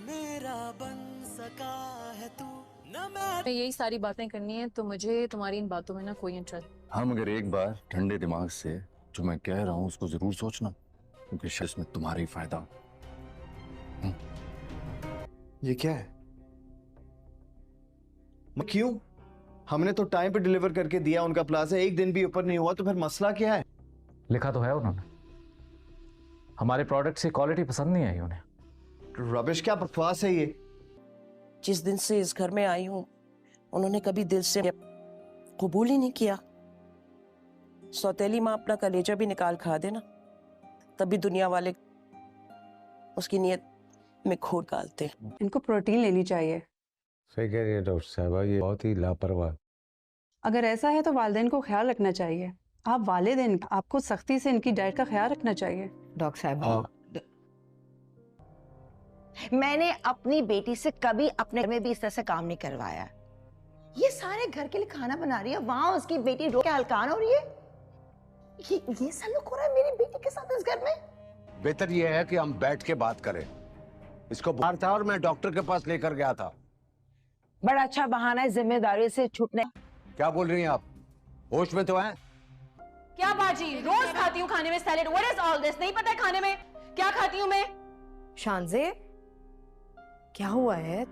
मेरा बन सका है तू न मैं। यही सारी बातें करनी है तो मुझे तुम्हारी इन बातों में ना कोई इंटरेस्ट। हाँ, मगर एक बार ठंडे दिमाग से जो मैं कह रहा हूँ उसको जरूर सोचना, क्योंकि शायद इसमें तुम्हारा ही फायदा हो। ये क्या है? क्यों? हमने तो टाइम पे डिलीवर करके दिया उनका प्लाजा, एक दिन भी ऊपर नहीं हुआ, तो फिर मसला क्या है? लिखा तो है उन्होंने, हमारे प्रोडक्ट की क्वालिटी पसंद नहीं आई उन्हें। रबिश, क्या बकवास है ये? जिस दिन से इस घर में आई हूं उन्होंने कभी दिल से कबूल ही नहीं किया। सौतेली माँ अपना कलेजा भी निकाल खा देना, तभी दुनिया वाले उसकी नीयत में खोट डालते। इनको प्रोटीन लेनी चाहिए। सही कह रही है डॉक्टर साहबा, ये बहुत ही लापरवाह। अगर ऐसा है तो वालिदैन को ख्याल रखना चाहिए। आप वालिदैन, आपको सख्ती से इनकी डाइट का ख्याल रखना चाहिए। डॉक्टर साहब, मैंने अपनी बेटी से कभी अपने घर में भी इस तरह से काम नहीं करवाया। ये सारे घर के लिए खाना बना रही है, वहां उसकी बेटी रो के हलकान हो रही है। ये सलूक हो रहा है मेरी बेटी के साथ इस घर में। बेहतर ये है कि हम बैठ के बात करें। इसको बुखार था और मैं डॉक्टर के पास लेकर गया था। बड़ा अच्छा बहाना है जिम्मेदारी से छूटने। क्या बोल रही हैं आप? होश में तो हैं? क्या बाजी, रोज खाती हूँ खाने में salad. What is all this? नहीं पता है खाने में क्या खाती हूँ मैं? शानजे, क्या हुआ है?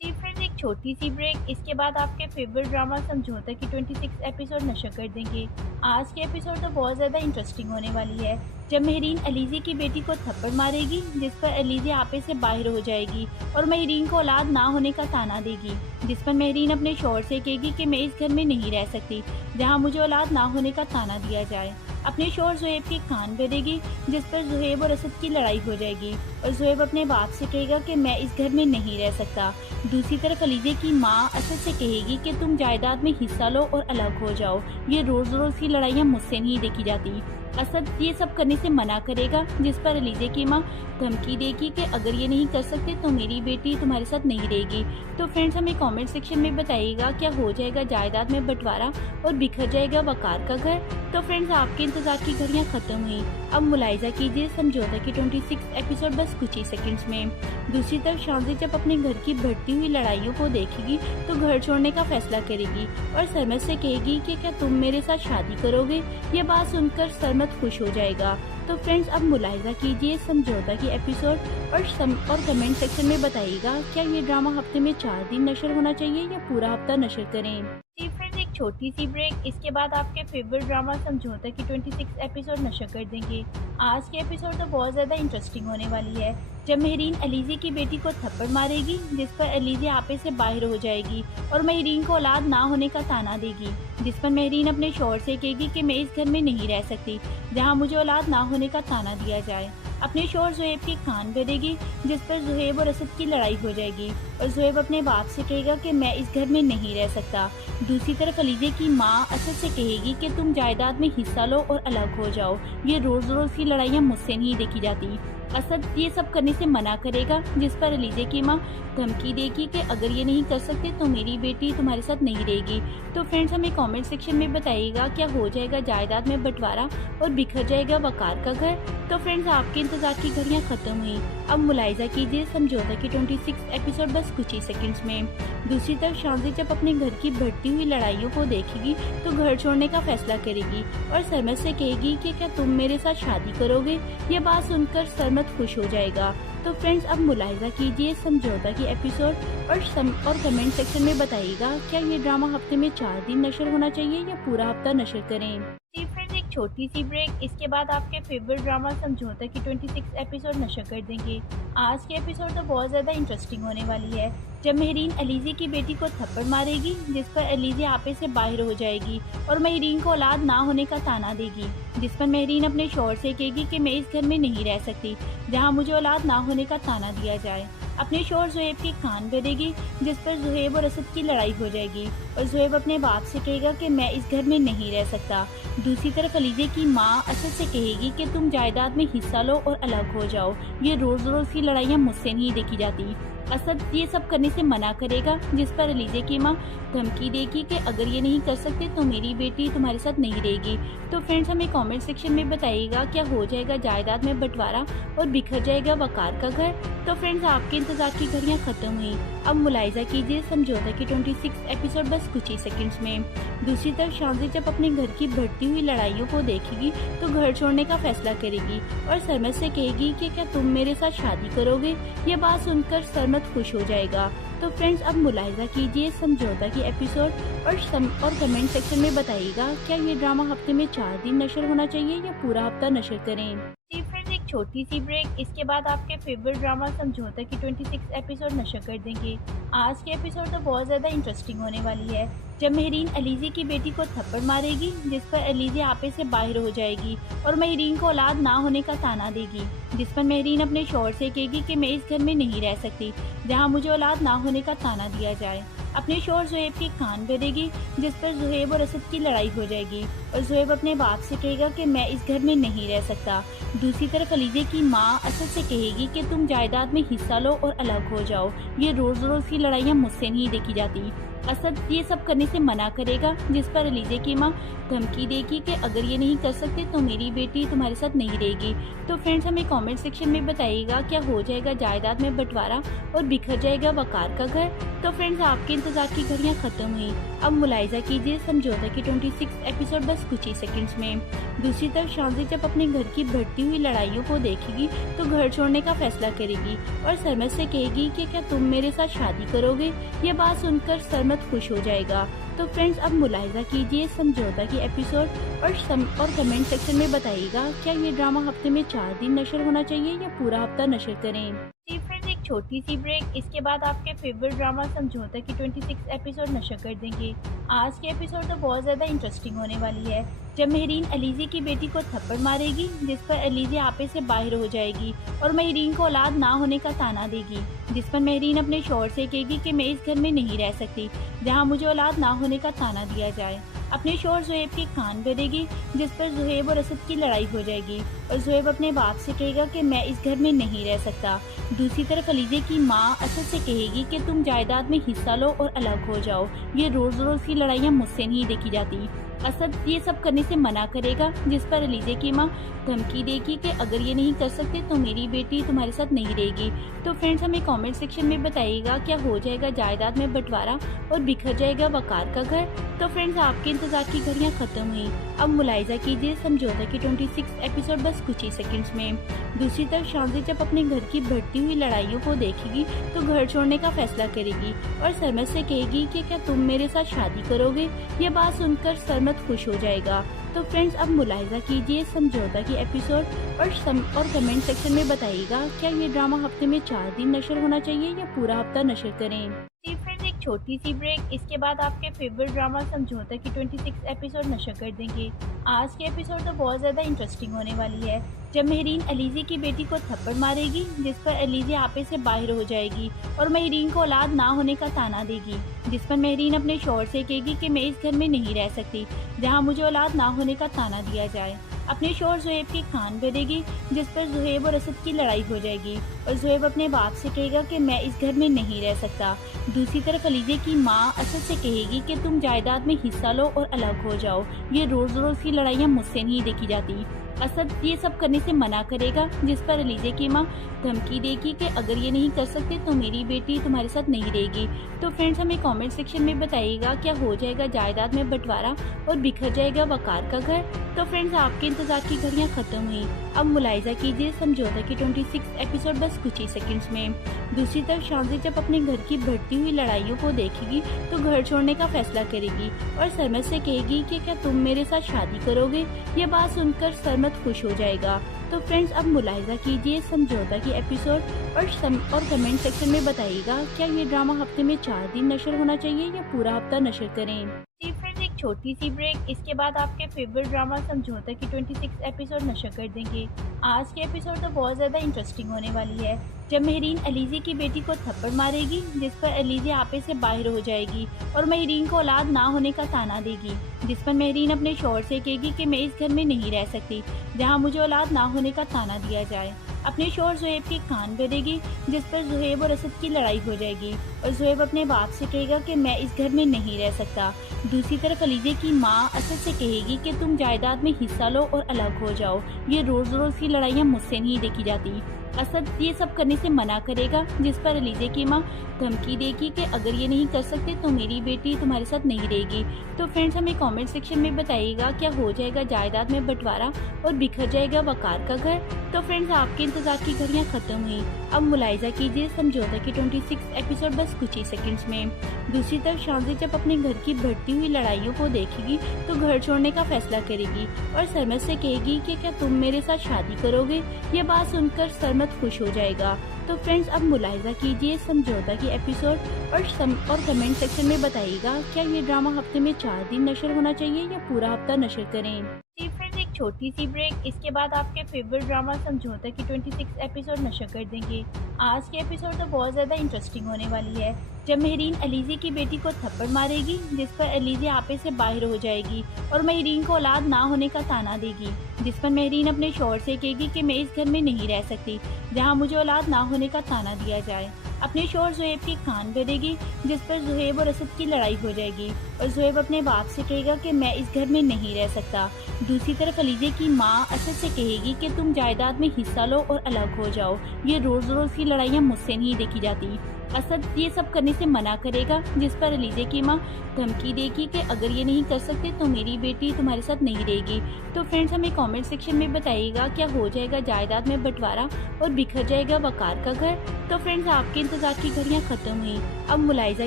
फ्रेंड्स, एक छोटी सी ब्रेक, इसके बाद आपके फेवरेट ड्रामा समझौता की 26 एपिसोड नशर कर देंगे। आज के एपिसोड तो बहुत ज़्यादा इंटरेस्टिंग होने वाली है, जब महरीन अलीज़ी की बेटी को थप्पड़ मारेगी, जिस पर अलीज़ी आपे से बाहर हो जाएगी और महरीन को औलाद ना होने का ताना देगी, जिस पर महरीन अपने शौहर से कहेगी कि मैं इस घर में नहीं रह सकती जहाँ मुझे औलाद ना होने का ताना दिया जाए। अपने शौहर ज़ुहैब के कान भरेगी, जिस पर ज़ुहैब और असद की लड़ाई हो जाएगी और ज़ुहैब अपने बाप से कहेगा कि मैं इस घर में नहीं रह सकता। दूसरी तरफ अलीज़े की माँ असद से कहेगी कि तुम जायदाद में हिस्सा लो और अलग हो जाओ, ये रोज़ रोज़ की लड़ाइयाँ मुझसे नहीं देखी जाती। असद ये सब करने से मना करेगा, जिस पर अलीज़े की माँ धमकी देगी कि अगर ये नहीं कर सकते तो मेरी बेटी तुम्हारे साथ नहीं रहेगी। तो फ्रेंड्स, हमें कमेंट सेक्शन में बताइएगा क्या हो जाएगा जायदाद में बंटवारा और बिखर जाएगा वकार का घर। तो फ्रेंड्स, आपके इंतजार की घड़ियां खत्म हुई, अब मुलाहिजा कीजिए समझौता की 26 एपिसोड बस कुछ ही सेकंड्स में। दूसरी तरफ शांति जब अपने घर की बढ़ती हुई लड़ाइयों को देखेगी तो घर छोड़ने का फैसला करेगी और सरमद से कहेगी कि क्या तुम मेरे साथ शादी करोगे। ये बात सुनकर सरमद खुश हो जाएगा। तो फ्रेंड्स, अब मुलाहिजा कीजिए समझौता की एपिसोड और कमेंट सेक्शन में बताइएगा क्या ये ड्रामा हफ्ते में 4 दिन नशर होना चाहिए या पूरा हफ्ता नशर करें। फ्रेंड्स, एक छोटी सी ब्रेक, इसके बाद आपके फेवरेट ड्रामा समझौता की 26 एपिसोड नशर कर देंगे। आज के एपिसोड तो बहुत ज़्यादा इंटरेस्टिंग होने वाली है, जब महरीन अलीज़ी की बेटी को थप्पड़ मारेगी, जिस पर अलीज़ी आपे से बाहर हो जाएगी और महरीन को औलाद ना होने का ताना देगी, जिस पर महरीन अपने शौहर से कहेगी कि मैं इस घर में नहीं रह सकती जहाँ मुझे औलाद ना होने का ताना दिया जाए। अपने शौहर ज़ुहैब के कान भरेगी, जिस पर ज़ुहैब और असद की लड़ाई हो जाएगी और ज़ुहैब अपने बाप से कहेगा कि मैं इस घर में नहीं रह सकता। दूसरी तरफ अलीज़े की माँ असद से कहेगी कि तुम जायदाद में हिस्सा लो और अलग हो जाओ, ये रोज़ रोज़ की लड़ाइयाँ मुझसे नहीं देखी जाती। असद ये सब करने से मना करेगा, जिस पर अलीज़े की माँ धमकी देगी कि अगर ये नहीं कर सकते तो मेरी बेटी तुम्हारे साथ नहीं रहेगी। तो फ्रेंड्स, हमें कमेंट सेक्शन में बताइएगा क्या हो जाएगा जायदाद में बंटवारा और बिखर जाएगा वकार का घर। तो फ्रेंड्स, आपके इंतजार की घड़ियां खत्म हुई, अब मुलाहिजा कीजिए समझौता की 26 एपिसोड बस कुछ ही सेकंड्स में। दूसरी तरफ शांति जब अपने घर की बढ़ती हुई लड़ाइयों को देखेगी तो घर छोड़ने का फैसला करेगी और सरमद से कहेगी कि क्या तुम मेरे साथ शादी करोगे। ये बात सुनकर सरमद खुश हो जाएगा। तो फ्रेंड्स, अब मुलाहिजा कीजिए समझौता की एपिसोड और कमेंट सेक्शन में बताइएगा क्या ये ड्रामा हफ्ते में 4 दिन नशर होना चाहिए या पूरा हफ्ता नशर करें। फ्रेंड्स, एक छोटी सी ब्रेक, इसके बाद आपके फेवरेट ड्रामा समझौता की 26 एपिसोड नशर कर देंगे। आज के एपिसोड तो बहुत ज़्यादा इंटरेस्टिंग होने वाली है, जब महरीन अलीज़ी की बेटी को थप्पड़ मारेगी, जिस पर अलीज़ी आपे से बाहर हो जाएगी और महरीन को औलाद ना होने का ताना देगी, जिस पर महरीन अपने शौहर से कहेगी कि मैं इस घर में नहीं रह सकती जहाँ मुझे औलाद ना होने का ताना दिया जाए। अपने शौहर ज़ुहैब के कान भरेगी, जिस पर ज़ुहैब और असद की लड़ाई हो जाएगी और ज़ुहैब अपने बाप से कहेगा कि मैं इस घर में नहीं रह सकता। दूसरी तरफ अलीज़े की माँ असद से कहेगी कि तुम जायदाद में हिस्सा लो और अलग हो जाओ, ये रोज़ रोज़ की लड़ाइयाँ मुझसे नहीं देखी जाती। असद ये सब करने से मना करेगा, जिस पर अलीज़े की माँ धमकी देगी कि अगर ये नहीं कर सकते तो मेरी बेटी तुम्हारे साथ नहीं रहेगी। तो फ्रेंड्स हमें कमेंट सेक्शन में बताइएगा क्या हो जाएगा जायदाद में बंटवारा और बिखर जाएगा वकार का घर। तो फ्रेंड्स आपके इंतजार की घड़ियां खत्म हुई, अब मुलाहिजा कीजिए समझौता की 26 एपिसोड बस कुछ ही सेकंड्स में। दूसरी तरफ शांति जब अपने घर की बढ़ती हुई लड़ाइयों को देखेगी तो घर छोड़ने का फैसला करेगी और सरमद से कहेगी कि क्या तुम मेरे साथ शादी करोगे। ये बात सुनकर सरमद खुश हो जाएगा। तो फ्रेंड्स अब मुलाहिजा कीजिए समझौता की एपिसोड और कमेंट सेक्शन में बताइएगा क्या ये ड्रामा हफ्ते में 4 दिन नशर होना चाहिए या पूरा हफ्ता नशर करें। जी फ्रेंड्स एक छोटी सी ब्रेक, इसके बाद आपके फेवरेट ड्रामा समझौता की 26 एपिसोड नशर कर देंगे। आज के एपिसोड तो बहुत ज़्यादा इंटरेस्टिंग होने वाली है जब महरीन अलीज़े की बेटी को थप्पड़ मारेगी, जिस पर अलीज़े आपे से बाहर हो जाएगी और महरीन को औलाद ना होने का ताना देगी, जिस पर महरीन अपने शौहर से कहेगी कि मैं इस घर में नहीं रह सकती जहां मुझे औलाद ना होने का ताना दिया जाए। अपने शौहर ज़ुहैब के कान भरेगी, जिस पर ज़ुहैब और असद की लड़ाई हो जाएगी और ज़ुहैब अपने बाप से कहेगा कि मैं इस घर में नहीं रह सकता। दूसरी तरफ अलीज़े की माँ असद से कहेगी कि तुम जायदाद में हिस्सा लो और अलग हो जाओ, ये रोज़ रोज़ की लड़ाइयाँ मुझसे नहीं देखी जाती। असद ये सब करने से मना करेगा, जिस पर अलीज़े की माँ धमकी देगी कि अगर ये नहीं कर सकते तो मेरी बेटी तुम्हारे साथ नहीं रहेगी। तो फ्रेंड्स हमें कमेंट सेक्शन में बताइएगा क्या हो जाएगा जायदाद में बंटवारा और बिखर जाएगा वकार का घर। तो फ्रेंड्स आपके इंतजार की घड़ियां खत्म हुई, अब मुलाहिजा कीजिए समझौता की 26 एपिसोड बस कुछ ही सेकंड्स में। दूसरी तरफ शांति जब अपने घर की बढ़ती हुई लड़ाइयों को देखेगी तो घर छोड़ने का फैसला करेगी और सरमद से कहेगी कि क्या तुम मेरे साथ शादी करोगे। ये बात सुनकर सरमद खुश हो जाएगा। तो फ्रेंड्स अब मुलाहिजा कीजिए समझौता की एपिसोड और कमेंट सेक्शन में बताइएगा क्या ये ड्रामा हफ्ते में 4 दिन नशर होना चाहिए या पूरा हफ्ता नशर करें। जी फ्रेंड्स एक छोटी सी ब्रेक, इसके बाद आपके फेवरेट ड्रामा समझौता की 26 एपिसोड नशर कर देंगे। आज के एपिसोड तो बहुत ज़्यादा इंटरेस्टिंग होने वाली है जब महरीन अलीज़े की बेटी को थप्पड़ मारेगी, जिस पर अलीज़े आपे से बाहर हो जाएगी और महरीन को औलाद ना होने का ताना देगी, जिस पर महरीन अपने शौहर से कहेगी कि मैं इस घर में नहीं रह सकती जहां मुझे औलाद ना होने का ताना दिया जाए। अपने शौहर ज़ुहैब के कान भरेगी, जिस पर ज़ुहैब और असद की लड़ाई हो जाएगी और ज़ुहैब अपने बाप से कहेगा कि मैं इस घर में नहीं रह सकता। दूसरी तरफ अलीज़े की माँ असद से कहेगी कि तुम जायदाद में हिस्सा लो और अलग हो जाओ, ये रोज़ रोज़ की लड़ाइयाँ मुझसे नहीं देखी जाती। असद ये सब करने से मना करेगा, जिस पर अलीज़े की माँ धमकी देगी कि अगर ये नहीं कर सकते तो मेरी बेटी तुम्हारे साथ नहीं रहेगी। तो फ्रेंड्स हमें कमेंट सेक्शन में बताइएगा क्या हो जाएगा जायदाद में बंटवारा और बिखर जाएगा वकार का घर। तो फ्रेंड्स आपके इंतजार की घड़ियां खत्म हुई, अब मुलाहिजा कीजिए समझौता की 26 एपिसोड बस कुछ ही सेकंड्स में। दूसरी तरफ शांति जब अपने घर की बढ़ती हुई लड़ाइयों को देखेगी तो घर छोड़ने का फैसला करेगी और सरमद से कहेगी कि क्या तुम मेरे साथ शादी करोगे। ये बात सुनकर सरमद खुश हो जाएगा। तो फ्रेंड्स अब मुलाहिजा कीजिए समझौता की एपिसोड और कमेंट सेक्शन में बताइएगा क्या ये ड्रामा हफ्ते में 4 दिन नशर होना चाहिए या पूरा हफ्ता नशर करें। जी फ्रेंड्स एक छोटी सी ब्रेक, इसके बाद आपके फेवरेट ड्रामा समझौता की 26 एपिसोड नशर कर देंगे। आज के एपिसोड तो बहुत ज़्यादा इंटरेस्टिंग होने वाली है जब महरीन अलीज़े की बेटी को थप्पड़ मारेगी, जिस पर अलीज़े आपे से बाहर हो जाएगी और महरीन को औलाद ना होने का ताना देगी, जिस पर महरीन अपने शौहर से कहेगी कि मैं इस घर में नहीं रह सकती जहां मुझे औलाद ना होने का ताना दिया जाए। अपने शौहर ज़ुहैब के कान भरेगी, जिस पर ज़ुहैब और असद की लड़ाई हो जाएगी और ज़ुहैब अपने बाप से कहेगा कि मैं इस घर में नहीं रह सकता। दूसरी तरफ अलीज़े की माँ असद से कहेगी कि तुम जायदाद में हिस्सा लो और अलग हो जाओ, ये रोज़ रोज़ की लड़ाइयाँ मुझसे नहीं देखी जाती। असद ये सब करने से मना करेगा, जिस पर अलीज़े की माँ धमकी देगी कि अगर ये नहीं कर सकते तो मेरी बेटी तुम्हारे साथ नहीं रहेगी। तो फ्रेंड्स हमें कमेंट सेक्शन में बताइएगा क्या हो जाएगा जायदाद में बंटवारा और बिखर जाएगा वकार का घर। तो फ्रेंड्स आपके इंतजार की घड़ियां खत्म हुई, अब मुलाहिजा कीजिए समझौता की 26 एपिसोड बस कुछ ही सेकंड्स में। दूसरी तरफ शांति जब अपने घर की बढ़ती हुई लड़ाइयों को देखेगी तो घर छोड़ने का फैसला करेगी और सरमद से कहेगी कि क्या तुम मेरे साथ शादी करोगे। ये बात सुनकर सरमद खुश हो जाएगा। तो फ्रेंड्स अब मुलाहिजा कीजिए समझौता की एपिसोड और कमेंट सेक्शन में बताइएगा क्या ये ड्रामा हफ्ते में 4 दिन नशर होना चाहिए या पूरा हफ्ता नशर करें। जी फ्रेंड्स एक छोटी सी ब्रेक, इसके बाद आपके फेवरेट ड्रामा समझौता की 26 एपिसोड नशर कर देंगे। आज के एपिसोड तो बहुत ज़्यादा इंटरेस्टिंग होने वाली है, जब महरीन अलीज़ी की बेटी को थप्पड़ मारेगी, जिस पर अलीज़ी आपे से बाहर हो जाएगी और महरीन को औलाद ना होने का ताना देगी, जिस पर महरीन अपने शौहर से कहेगी कि मैं इस घर में नहीं रह सकती जहाँ मुझे औलाद ना होने का ताना दिया जाए। अपने शौहर ज़ुहैब के कान भरेगी, जिस पर ज़ुहैब और असद की लड़ाई हो जाएगी और ज़ुहैब अपने बाप से कहेगा कि मैं इस घर में नहीं रह सकता। दूसरी तरफ अलीज़े की माँ असद से कहेगी कि तुम जायदाद में हिस्सा लो और अलग हो जाओ। ये रोज़ रोज़ की लड़ाइयाँ मुझसे नहीं देखी जाती। असद ये सब करने से मना करेगा, जिस पर अलीज़े की माँ धमकी देगी कि अगर ये नहीं कर सकते तो मेरी बेटी तुम्हारे साथ नहीं रहेगी। तो फ्रेंड्स हमें कमेंट सेक्शन में बताइएगा क्या हो जाएगा जायदाद में बंटवारा और बिखर जाएगा वकार का घर। तो फ्रेंड्स आपके इंतजार की घड़ियां खत्म हुई, अब मुलाहिजा कीजिए समझौता की 26 एपिसोड बस कुछ ही सेकंड्स में। दूसरी तरफ शांति जब अपने घर की बढ़ती हुई लड़ाइयों को देखेगी तो घर छोड़ने का फैसला करेगी और सरमद से कहेगी कि क्या तुम मेरे साथ शादी करोगे। ये बात सुनकर सरमद खुश हो जाएगा। तो फ्रेंड्स अब मुलाहिजा कीजिए समझौता की एपिसोड और कमेंट सेक्शन में बताइएगा क्या ये ड्रामा हफ्ते में 4 दिन नशर होना चाहिए या पूरा हफ्ता नशर करें। जी फ्रेंड्स एक छोटी सी ब्रेक, इसके बाद आपके फेवरेट ड्रामा समझौता की 26 एपिसोड नशर कर देंगे। आज के एपिसोड तो बहुत ज़्यादा इंटरेस्टिंग होने वाली है, जब महरीन अलीज़ी की बेटी को थप्पड़ मारेगी, जिस पर अलीज़ी आपे से बाहर हो जाएगी और महरीन को औलाद ना होने का ताना देगी, जिस पर महरीन अपने शौहर से कहेगी कि मैं इस घर में नहीं रह सकती जहाँ मुझे औलाद ना होने का ताना दिया जाए। अपने शौहर ज़ुहैब के कान भरेगी, जिस पर ज़ुहैब और असद की लड़ाई हो जाएगी और ज़ुहैब अपने बाप से कहेगा कि मैं इस घर में नहीं रह सकता। दूसरी तरफ अलीज़े की माँ असद से कहेगी कि तुम जायदाद में हिस्सा लो और अलग हो जाओ। ये रोज़ रोज़ की लड़ाइयाँ मुझसे नहीं देखी जाती। असद ये सब करने से मना करेगा, जिस पर अलीज़े की माँ धमकी देगी कि अगर ये नहीं कर सकते तो मेरी बेटी तुम्हारे साथ नहीं रहेगी। तो फ्रेंड्स हमें कमेंट सेक्शन में बताइएगा क्या हो जाएगा जायदाद में बंटवारा और बिखर जाएगा वकार का घर। तो फ्रेंड्स आपके इंतजार की घड़ियां खत्म हुई, अब मुलाहिजा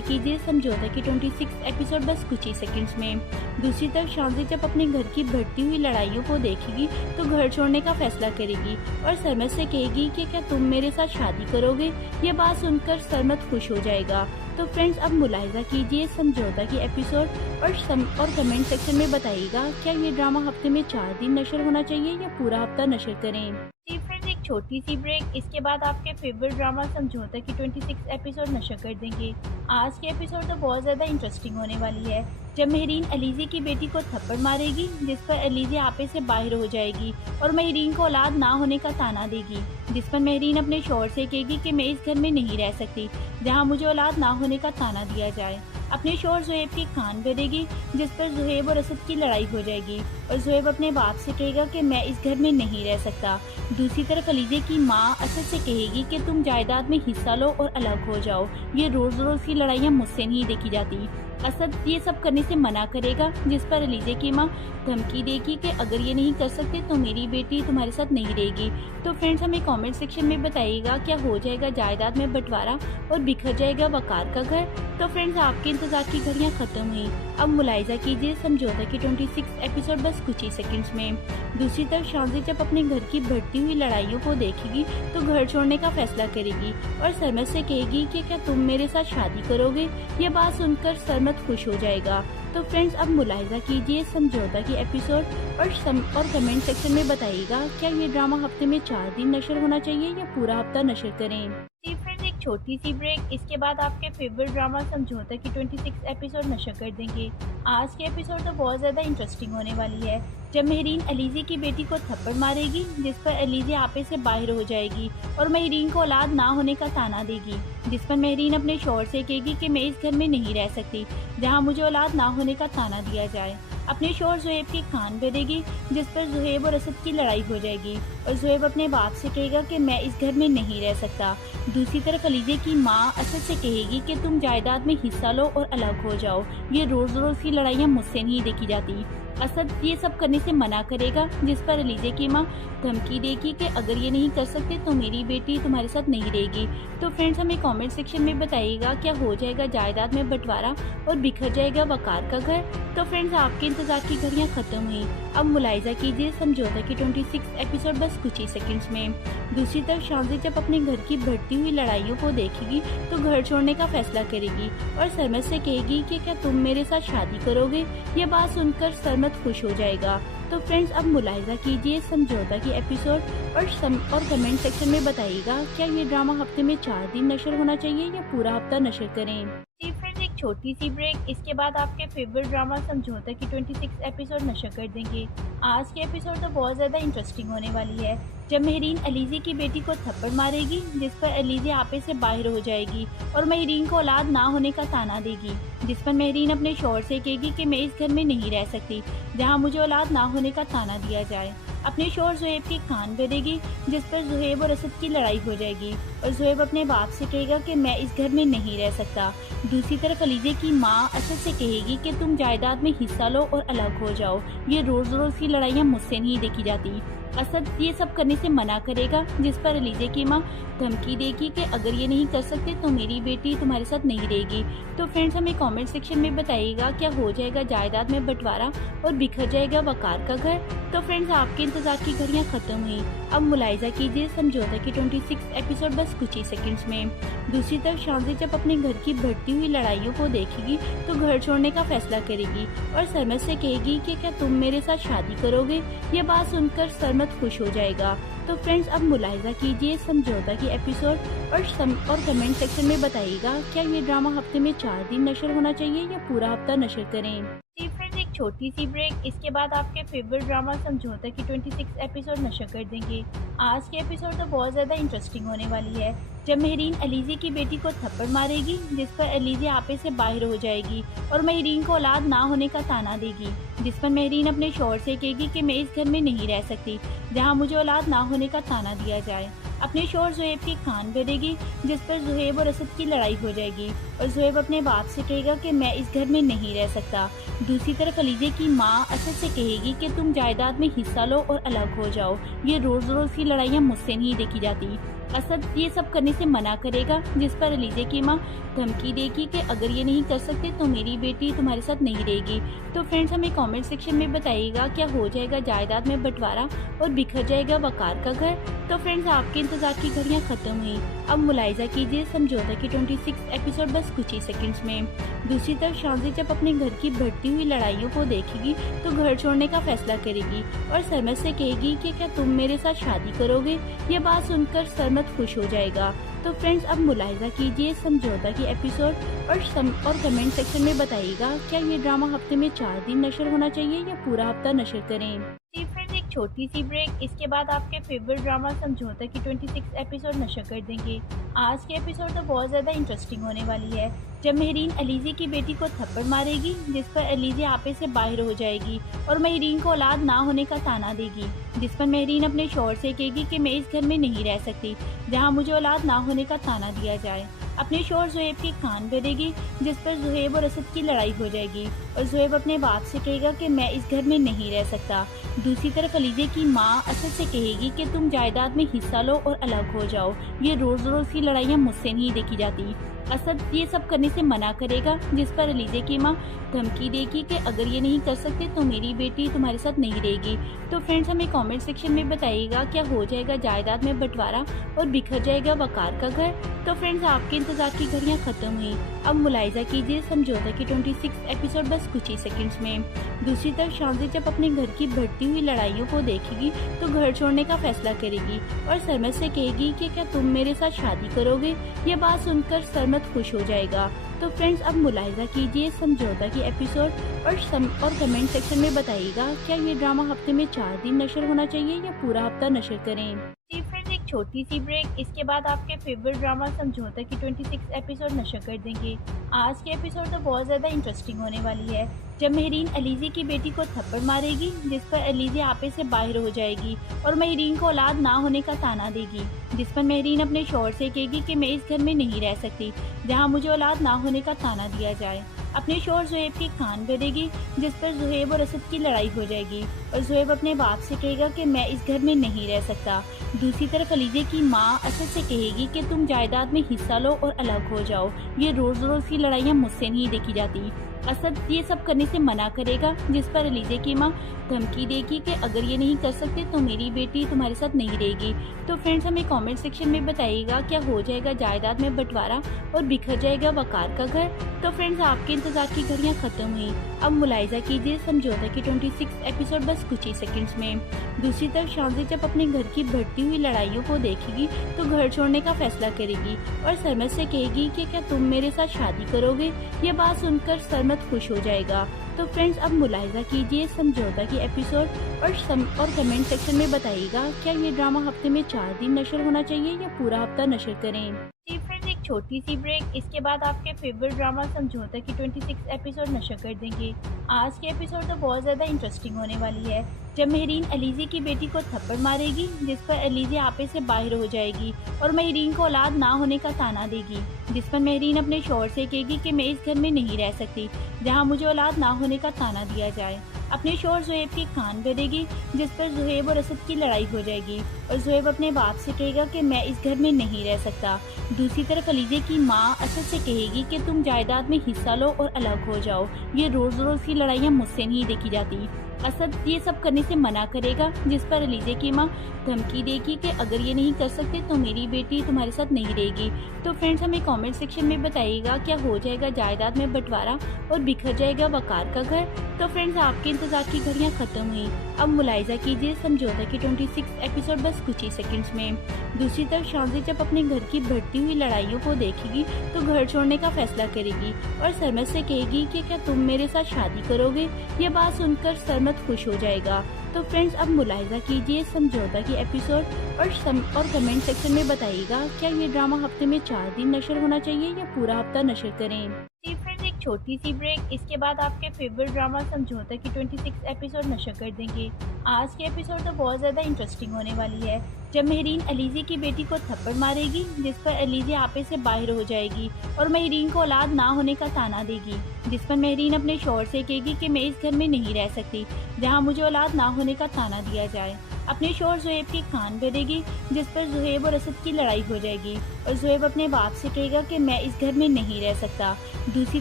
कीजिए समझौता की 26 एपिसोड बस कुछ ही सेकंड्स में। दूसरी तरफ शांति जब अपने घर की बढ़ती हुई लड़ाइयों को देखेगी तो घर छोड़ने का फैसला करेगी और सरमद से कहेगी कि क्या तुम मेरे साथ शादी करोगे। ये बात सुनकर सरमद खुश हो जाएगा। तो फ्रेंड्स अब मुलाहिजा कीजिए समझौता की एपिसोड और कमेंट सेक्शन में बताइएगा क्या ये ड्रामा हफ्ते में 4 दिन नशर होना चाहिए या पूरा हफ्ता नशर करें। जी फ्रेंड्स एक छोटी सी ब्रेक, इसके बाद आपके फेवरेट ड्रामा समझौता की 26 एपिसोड नशर कर देंगे। आज के एपिसोड तो बहुत ज़्यादा इंटरेस्टिंग होने वाली है, जब महरीन अलीज़ी की बेटी को थप्पड़ मारेगी, जिस पर अलीज़ी आपे से बाहर हो जाएगी और महरीन को औलाद ना होने का ताना देगी, जिस पर महरीन अपने शौहर से कहेगी कि मैं इस घर में नहीं रह सकती जहाँ मुझे औलाद ना होने का ताना दिया जाए। अपने शौहर ज़ुहैब के कान भरेगी, जिस पर ज़ुहैब और असद की लड़ाई हो जाएगी और ज़ुहैब अपने बाप से कहेगा कि मैं इस घर में नहीं रह सकता। दूसरी तरफ अलीज़े की माँ असद से कहेगी कि तुम जायदाद में हिस्सा लो और अलग हो जाओ। ये रोज़ रोज़ की लड़ाइयाँ मुझसे नहीं देखी जाती। असद ये सब करने से मना करेगा, जिस पर अलीज़े की माँ धमकी देगी कि अगर ये नहीं कर सकते तो मेरी बेटी तुम्हारे साथ नहीं रहेगी। तो फ्रेंड्स हमें कमेंट सेक्शन में बताइएगा क्या हो जाएगा जायदाद में बंटवारा और बिखर जाएगा वकार का घर। तो फ्रेंड्स आपके इंतजार की घड़ियां खत्म हुई, अब मुलाहिजा कीजिए समझौता की 26 एपिसोड बस कुछ ही सेकंड्स में। दूसरी तरफ शांति जब अपने घर की बढ़ती हुई लड़ाइयों को देखेगी तो घर छोड़ने का फैसला करेगी और सरमद से कहेगी कि क्या तुम मेरे साथ शादी करोगे। ये बात सुनकर सरमद खुश हो जाएगा। तो फ्रेंड्स अब मुलाहिजा कीजिए समझौता की एपिसोड और कमेंट सेक्शन में बताइएगा क्या ये ड्रामा हफ्ते में 4 दिन नशर होना चाहिए या पूरा हफ्ता नशर करें। जी फ्रेंड्स एक छोटी सी ब्रेक, इसके बाद आपके फेवरेट ड्रामा समझौता की 26 एपिसोड नशर कर देंगे। आज के एपिसोड तो बहुत ज़्यादा इंटरेस्टिंग होने वाली है, जब महरीन अलीज़ी की बेटी को थप्पड़ मारेगी, जिस पर अलीज़ी आपे से बाहर हो जाएगी और महरीन को औलाद ना होने का ताना देगी, जिस पर महरीन अपने शौहर से कहेगी कि मैं इस घर में नहीं रह सकती जहाँ मुझे औलाद ना होने का ताना दिया जाए। अपने शौहर ज़ुहैब के कान भरेगी, जिस पर ज़ुहैब और असद की लड़ाई हो जाएगी और ज़ुहैब अपने बाप से कहेगा कि मैं इस घर में नहीं रह सकता। दूसरी तरफ अलीज़े की माँ असद से कहेगी कि तुम जायदाद में हिस्सा लो और अलग हो जाओ। ये रोज़ रोज़ की लड़ाइयाँ मुझसे नहीं देखी जाती। असद ये सब करने से मना करेगा, जिस पर अलीजे की माँ धमकी देगी कि अगर ये नहीं कर सकते तो मेरी बेटी तुम्हारे साथ नहीं रहेगी। तो फ्रेंड्स हमें कमेंट सेक्शन में बताइएगा क्या हो जाएगा जायदाद में बंटवारा और बिखर जाएगा वकार का घर। तो फ्रेंड्स आपके इंतजार की घड़ियां खत्म हुई, अब मुलाहिजा कीजिए समझौता की 26 एपिसोड बस कुछ ही सेकंड्स में। दूसरी तरफ शांति जब अपने घर की बढ़ती हुई लड़ाइयों को देखेगी तो घर छोड़ने का फैसला करेगी और सरमद से कहेगी कि क्या तुम मेरे साथ शादी करोगे। ये बात सुनकर सरमद खुश हो जाएगा। तो फ्रेंड्स अब मुलाहिजा कीजिए समझौता की एपिसोड और कमेंट सेक्शन में बताइएगा क्या ये ड्रामा हफ्ते में 4 दिन नशर होना चाहिए या पूरा हफ्ता नशर करें। जी फ्रेंड्स एक छोटी सी ब्रेक, इसके बाद आपके फेवरेट ड्रामा समझौता की 26 एपिसोड नशर कर देंगे। आज की एपिसोड तो बहुत ज़्यादा इंटरेस्टिंग होने वाली है जब महरीन अलीज़ी की बेटी को थप्पड़ मारेगी, जिस पर अलीज़ी आपे से बाहर हो जाएगी और महरीन को औलाद ना होने का ताना देगी, जिस पर महरीन अपने शौहर से कहेगी कि मैं इस घर में नहीं रह सकती जहां मुझे औलाद ना होने का ताना दिया जाए। अपने शौहर ज़ुहैब के कान भरेगी, जिस पर ज़ुहैब और असद की लड़ाई हो जाएगी और ज़ुहैब अपने बाप से कहेगा कि मैं इस घर में नहीं रह सकता। दूसरी तरफ अलीज़े की माँ असद से कहेगी कि तुम जायदाद में हिस्सा लो और अलग हो जाओ, ये रोज़ रोज़ की लड़ाइयाँ मुझसे नहीं देखी जाती। असद ये सब करने से मना करेगा, जिस पर अलीज़े की माँ धमकी देगी कि अगर ये नहीं कर सकते तो मेरी बेटी तुम्हारे साथ नहीं रहेगी। तो फ्रेंड्स हमें कमेंट सेक्शन में बताइएगा क्या हो जाएगा जायदाद में बंटवारा और बिखर जाएगा वकार का घर। तो फ्रेंड्स आपके इंतजार की घड़ियां खत्म हुई, अब मुलाहिजा कीजिए समझौता की 26 एपिसोड बस कुछ ही सेकंड्स में। दूसरी तरफ शांति जब अपने घर की बढ़ती हुई लड़ाइयों को देखेगी तो घर छोड़ने का फैसला करेगी और सरमद से कहेगी कि क्या तुम मेरे साथ शादी करोगे। ये बात सुनकर सरमद खुश हो जाएगा। तो फ्रेंड्स अब मुलाहिजा कीजिए समझौता की एपिसोड और कमेंट सेक्शन में बताइएगा क्या ये ड्रामा हफ्ते में 4 दिन नशर होना चाहिए या पूरा हफ्ता नशर करें। जी फ्रेंड्स एक छोटी सी ब्रेक, इसके बाद आपके फेवरेट ड्रामा समझौता की 26 एपिसोड नशर कर देंगे। आज की एपिसोड तो बहुत ज़्यादा इंटरेस्टिंग होने वाली है जब महरीन अलीज़ी की बेटी को थप्पड़ मारेगी, जिस पर अलीज़ी आपे से बाहर हो जाएगी और महरीन को औलाद ना होने का ताना देगी, जिस पर महरीन अपने शौहर से कहेगी कि मैं इस घर में नहीं रह सकती जहां मुझे औलाद ना होने का ताना दिया जाए। अपने शौहर ज़ुहैब के कान भरेगी, जिस पर ज़ुहैब और असद की लड़ाई हो जाएगी और ज़ुहैब अपने बाप से कहेगा कि मैं इस घर में नहीं रह सकता। दूसरी तरफ अलीज़े की माँ असद से कहेगी कि तुम जायदाद में हिस्सा लो और अलग हो जाओ, ये रोज़ रोज़ की लड़ाइयाँ मुझसे नहीं देखी जाती। असद ये सब करने से मना करेगा, जिस पर अलीज़े की माँ धमकी देगी कि अगर ये नहीं कर सकते तो मेरी बेटी तुम्हारे साथ नहीं रहेगी। तो फ्रेंड्स हमें कमेंट सेक्शन में बताइएगा क्या हो जाएगा जायदाद में बंटवारा और बिखर जाएगा वकार का घर। तो फ्रेंड्स आपके इंतजार की घड़ियां खत्म हुई, अब मुलाहिजा कीजिए समझौता की 26 एपिसोड बस कुछ ही सेकंड्स में। दूसरी तरफ शांति जब अपने घर की बढ़ती हुई लड़ाइयों को देखेगी तो घर छोड़ने का फैसला करेगी और सरमद से कहेगी कि क्या तुम मेरे साथ शादी करोगे। ये बात सुनकर सरमद खुश हो जाएगा। तो फ्रेंड्स अब मुलाहिजा कीजिए समझौता की एपिसोड और कमेंट सेक्शन में बताइएगा क्या ये ड्रामा हफ्ते में 4 दिन नशर होना चाहिए या पूरा हफ्ता नशर करें। जी फ्रेंड्स एक छोटी सी ब्रेक, इसके बाद आपके फेवरेट ड्रामा समझौता की 26 एपिसोड नशर कर देंगे। आज की एपिसोड तो बहुत ज़्यादा इंटरेस्टिंग होने वाली है जब महरीन अलीज़ी की बेटी को थप्पड़ मारेगी, जिस पर अलीज़ी आपे से बाहर हो जाएगी और महरीन को औलाद ना होने का ताना देगी, जिस पर महरीन अपने शौहर से कहेगी कि मैं इस घर में नहीं रह सकती जहां मुझे औलाद ना होने का ताना दिया जाए। अपने शौहर ज़ुहैब के कान भरेगी, जिस पर ज़ुहैब और असद की लड़ाई हो जाएगी और ज़ुहैब अपने बाप से कहेगा कि मैं इस घर में नहीं रह सकता। दूसरी तरफ अलीज़े की माँ असद से कहेगी कि तुम जायदाद में हिस्सा लो और अलग हो जाओ, ये रोज़ रोज़ की लड़ाइयाँ मुझसे नहीं देखी जाती। असद ये सब करने से मना करेगा, जिस पर अलीज़े की माँ धमकी देगी कि अगर ये नहीं कर सकते तो मेरी बेटी तुम्हारे साथ नहीं रहेगी। तो फ्रेंड्स हमें कमेंट सेक्शन में बताइएगा क्या हो जाएगा जायदाद में बंटवारा और बिखर जाएगा वकार का घर। तो फ्रेंड्स आपके इंतजार की घड़ियां खत्म हुई, अब मुलाहिजा कीजिए समझौता की 26 एपिसोड बस कुछ ही सेकंड्स में। दूसरी तरफ शांति जब अपने घर की बढ़ती हुई लड़ाइयों को देखेगी तो घर छोड़ने का फैसला करेगी और सरमद से कहेगी कि क्या तुम मेरे साथ शादी करोगे। ये बात सुनकर सरमद खुश हो जाएगा। तो फ्रेंड्स अब मुलाहिजा कीजिए समझौता की एपिसोड और कमेंट सेक्शन में बताइएगा क्या ये ड्रामा हफ्ते में 4 दिन नशर होना चाहिए या पूरा हफ्ता नशर करें। जी फ्रेंड्स एक छोटी सी ब्रेक, इसके बाद आपके फेवरेट ड्रामा समझौता की 26 एपिसोड नशर कर देंगे। आज की एपिसोड तो बहुत ज़्यादा इंटरेस्टिंग होने वाली है जब महरीन अलीज़ी की बेटी को थप्पड़ मारेगी, जिस पर अलीज़ी आपे से बाहर हो जाएगी और महरीन को औलाद ना होने का ताना देगी, जिस पर महरीन अपने शौहर से कहेगी कि मैं इस घर में नहीं रह सकती जहां मुझे औलाद ना होने का ताना दिया जाए। अपने शौहर ज़ुहैब की कान भरेगी, जिस पर ज़ुहैब और असद की लड़ाई हो जाएगी और ज़ुहैब अपने बाप से कहेगा कि मैं इस घर में नहीं रह सकता। दूसरी तरफ अलीज़े की माँ असद से कहेगी कि तुम जायदाद में हिस्सा लो और अलग हो जाओ, ये रोज़ रोज़ की लड़ाइयाँ मुझसे नहीं देखी जाती। असद ये सब करने से मना करेगा, जिस पर अलीज़े की माँ धमकी देगी कि अगर ये नहीं कर सकते तो मेरी बेटी तुम्हारे साथ नहीं रहेगी। तो फ्रेंड्स हमें कमेंट सेक्शन में बताइएगा क्या हो जाएगा जायदाद में बंटवारा और बिखर जाएगा वकार का घर। तो फ्रेंड्स आपके इंतजार की घड़ियां खत्म हुई, अब मुलाहिजा कीजिए समझौता की 26 एपिसोड बस कुछ ही सेकंड्स में। दूसरी तरफ शांति जब अपने घर की बढ़ती हुई लड़ाइयों को देखेगी तो घर छोड़ने का फैसला करेगी और सरमद से कहेगी कि क्या तुम मेरे साथ शादी करोगे। ये बात सुनकर सरमद खुश हो जाएगा। तो फ्रेंड्स अब मुलाहिजा कीजिए समझौता की एपिसोड और कमेंट सेक्शन में बताइएगा क्या ये ड्रामा हफ्ते में 4 दिन नशर होना चाहिए या पूरा हफ्ता नशर करें। जी फ्रेंड्स एक छोटी सी ब्रेक, इसके बाद आपके फेवरेट ड्रामा समझौता की 26 एपिसोड नशर कर देंगे। आज की एपिसोड तो बहुत ज़्यादा इंटरेस्टिंग होने वाली है जब महरीन अलीज़े की बेटी को थप्पड़ मारेगी, जिस पर अलीज़े आपे से बाहर हो जाएगी और महरीन को औलाद ना होने का ताना देगी, जिस पर महरीन अपने शौहर से कहेगी कि मैं इस घर में नहीं रह सकती जहां मुझे औलाद ना होने का ताना दिया जाए। अपने शौहर ज़ुहैब की कान भरेगी, जिस पर ज़ुहैब और असद की लड़ाई हो जाएगी और ज़ुहैब अपने बाप से कहेगा कि मैं इस घर में नहीं रह सकता। दूसरी तरफ अलीज़े की माँ असद से कहेगी कि तुम जायदाद में हिस्सा लो और अलग हो जाओ, ये रोज़ रोज़ की लड़ाइयाँ मुझसे नहीं देखी जाती। असद ये सब करने से मना करेगा, जिस पर अलीज़े की माँ धमकी देगी कि अगर ये नहीं कर सकते तो मेरी बेटी तुम्हारे साथ नहीं रहेगी। तो फ्रेंड्स हमें कमेंट सेक्शन में बताइएगा क्या हो जाएगा जायदाद में बंटवारा और बिखर जाएगा वकार का घर। तो फ्रेंड्स आपके इंतजार की घड़ियां खत्म हुई, अब मुलाहिजा कीजिए समझौता की 26 एपिसोड बस कुछ ही सेकंड्स में। दूसरी तरफ शांति जब अपने घर की बढ़ती हुई लड़ाइयों को देखेगी तो घर छोड़ने का फैसला करेगी और सरमद से कहेगी कि क्या तुम मेरे साथ शादी करोगे। ये बात सुनकर सरमद खुश हो जाएगा। तो फ्रेंड्स अब मुलाहिजा कीजिए समझौता की एपिसोड और कमेंट सेक्शन में बताइएगा क्या ये ड्रामा हफ्ते में 4 दिन नशर होना चाहिए या पूरा हफ्ता नशर करें। जी फ्रेंड्स एक छोटी सी ब्रेक, इसके बाद आपके फेवरेट ड्रामा समझौता की 26 एपिसोड नशर कर देंगे। आज की एपिसोड तो बहुत ज़्यादा इंटरेस्टिंग होने वाली है जब महरीन अलीज़े की बेटी को थप्पड़ मारेगी, जिस पर अलीज़े आपे से बाहर हो जाएगी और महरीन को औलाद ना होने का ताना देगी, जिस पर महरीन अपने शौहर से कहेगी कि मैं इस घर में नहीं रह सकती जहां मुझे औलाद ना होने का ताना दिया जाए। अपने शौहर ज़ुहैब की कान भरेगी, जिस पर ज़ुहैब और असद की लड़ाई हो जाएगी और ज़ुहैब अपने बाप से कहेगा कि मैं इस घर में नहीं रह सकता। दूसरी